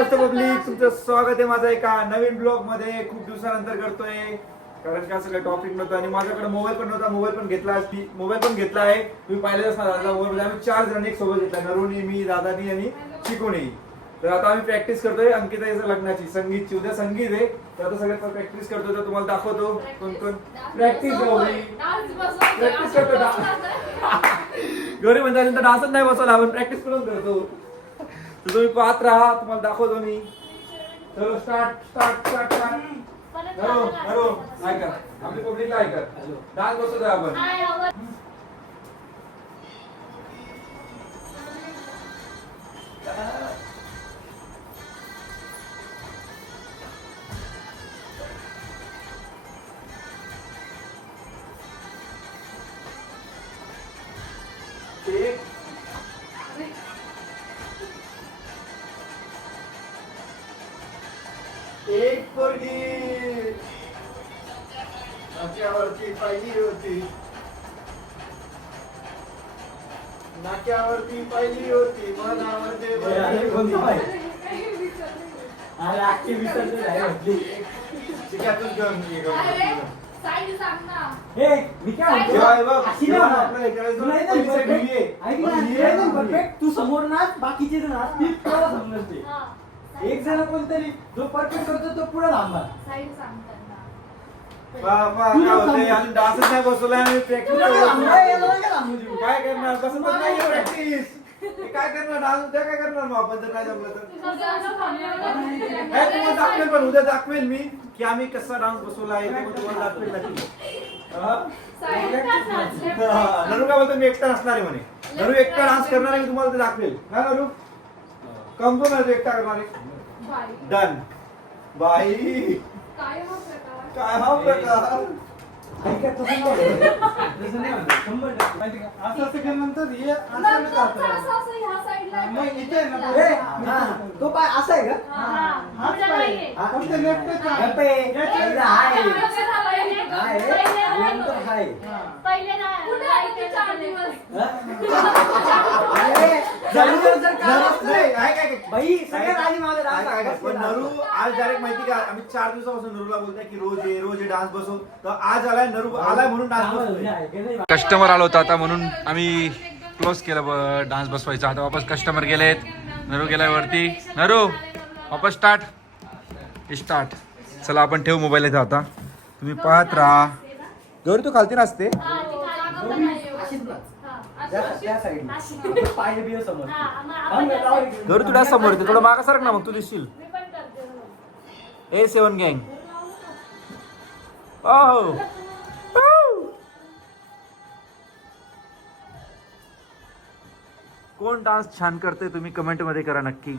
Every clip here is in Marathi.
महाराष्ट्र पब्लिक, तुमचं स्वागत आहे माझा एका नवीन ब्लॉग मध्ये. खूप दिवसानंतर करतोय कारण का सगळं टॉपिक नव्हतं आणि माझ्याकडे मोबाईल पण नव्हता. मोबाईल पण घेतला आहे. तुम्ही पाहिलेच असणार दादा मोबाईल. आम्ही 4 जण एक सोबत घेतला, नरुनी, मी, दादानी आणि चिकोनी. तर आता आम्ही प्रॅक्टिस करतोय अंकिताच्या लग्नाची, संगीतची. उद्या संगीत आहे, तर आता सगळे प्रॅक्टिस करतोय. तर तुम्हाला दाखवतो कोण कोण प्रॅक्टिस प्रॅक्टिस करतो. गौरी म्हणजे डान्सच नाही बसवला, आपण प्रॅक्टिस करून करतो. तर तुम्ही पाहत राहा, तुम्हाला दाखवतो मी. चलो स्टार्ट. ऐका, आपली पब्लिकला ऐका. डान्स बसवतोय आपण. एक पोरगी नाक्यावरती पाहिली होती, नाक्यावरती पाहिली होती, मनामध्ये तू समोर नाच, बाकीचे नाच, ती तुला समजते. एक जण कोणतरी जो परफेक्ट करतो तो पुढे थांबा. डान्सच नाही बसवला. काय करणार, कसं नाही प्रॅक्टिस. काय करणार डान्स, उद्या काय करणार मग आपण जर नाही जमलं तर. तुम्हाला दाखवेल, पण उद्या दाखवेल मी की आम्ही कसा डान्स बसवला आहे. ते तुम्हाला दाखवेल नक्की. नरू काय बोलतो, मी एकटा नसणार आहे म्हणे. नरू एकटा डान्स करणार आहे, मी तुम्हाला ते दाखवेल. काय नरू कम तो एकटा करणार आहे. डन बाई. काय हा प्रकार. असं केल्यानंतर तो पाय असा आहे नरू आज डायरेक्ट माहिती का, आम्ही 4 दिवसापासून नरूला बोलतोय की रोज ये डान्स बसव. तर आज आलाय नरू, आलाय म्हणून डान्स बसवतोय. कस्टमर आलो होता आता म्हणून आम्ही क्लोज केलं डान्स बसवायचा. आता वापस कस्टमर गेलेत. नरू गेलाय वरती. नरू वापस स्टार्ट. चला आपण ठेवू मोबाईल इथे. आता तुम्ही पाहत राहा. गौरी तू खालती नसते. गौरी तुला समोर येते, थोडं मागा सरक ना, मग तू दिसशील. A7 गँग. हो कोण डान्स छान करते तुम्ही कमेंट मध्ये करा नक्की.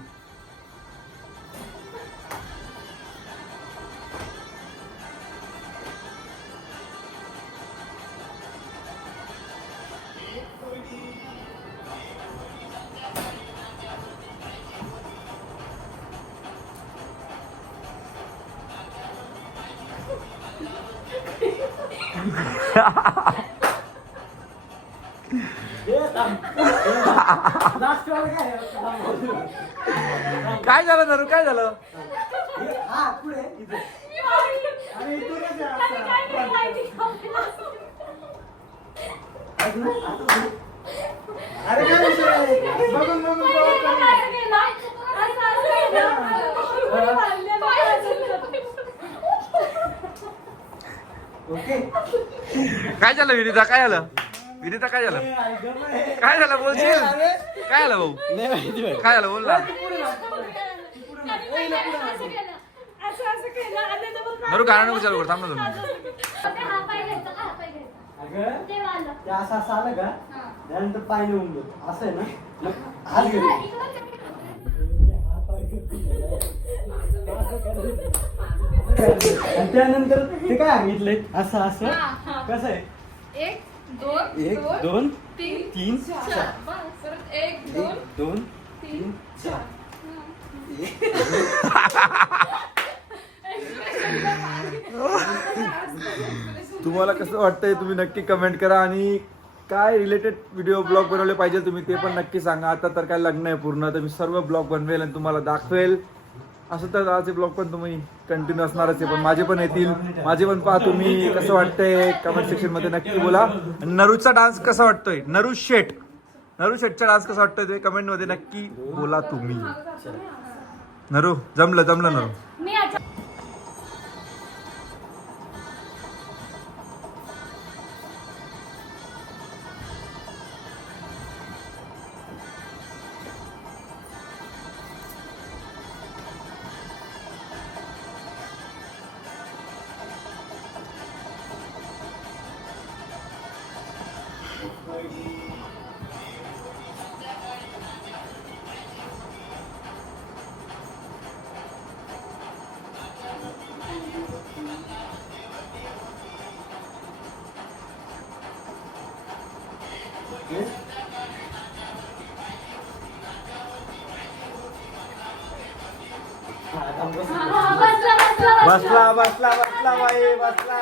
काय झालं नरू, काय झालं. अरे काय झालं विनिता, काय झालं विनिता, काय झालं, काय झालं बोलशील. काय झालं भाऊ, काय झालं बोल ना. नरू गाणं नको चालू कर, थांब ना तुम्ही. असं आलं का त्यानंतर पाय नेऊन दे. असं आहे ना, हात घेऊन त्यानंतर ते काय सांगितलंय, असं असं कसं आहे. 1 2 3 4 1 2 3 4. तुम्हाला कसं वाटतंय तुम्ही नक्की कमेंट करा. आणि काय रिलेटेड व्हिडिओ ब्लॉग बनवले पाहिजे तुम्ही ते पण नक्की सांगा. आता तर काय लग्न आहे पूर्ण, तर मी सर्व ब्लॉग बनवेल आणि तुम्हाला दाखवेल. असं तर आजचे ब्लॉग पण तुम्ही कंटिन्यू असणारच आहे, पण माझे पण येतील, माझे पण पहा तुम्ही. कसं वाटतंय कमेंट सेक्शन मध्ये नक्की बोला. आणि नरूचा डान्स कसा वाटतोय, नरू शेटचा डान्स कसा वाटतोय ते कमेंट मध्ये नक्की बोला तुम्ही. नरू जमलं नरू. मी आता बसला बाई, बसला.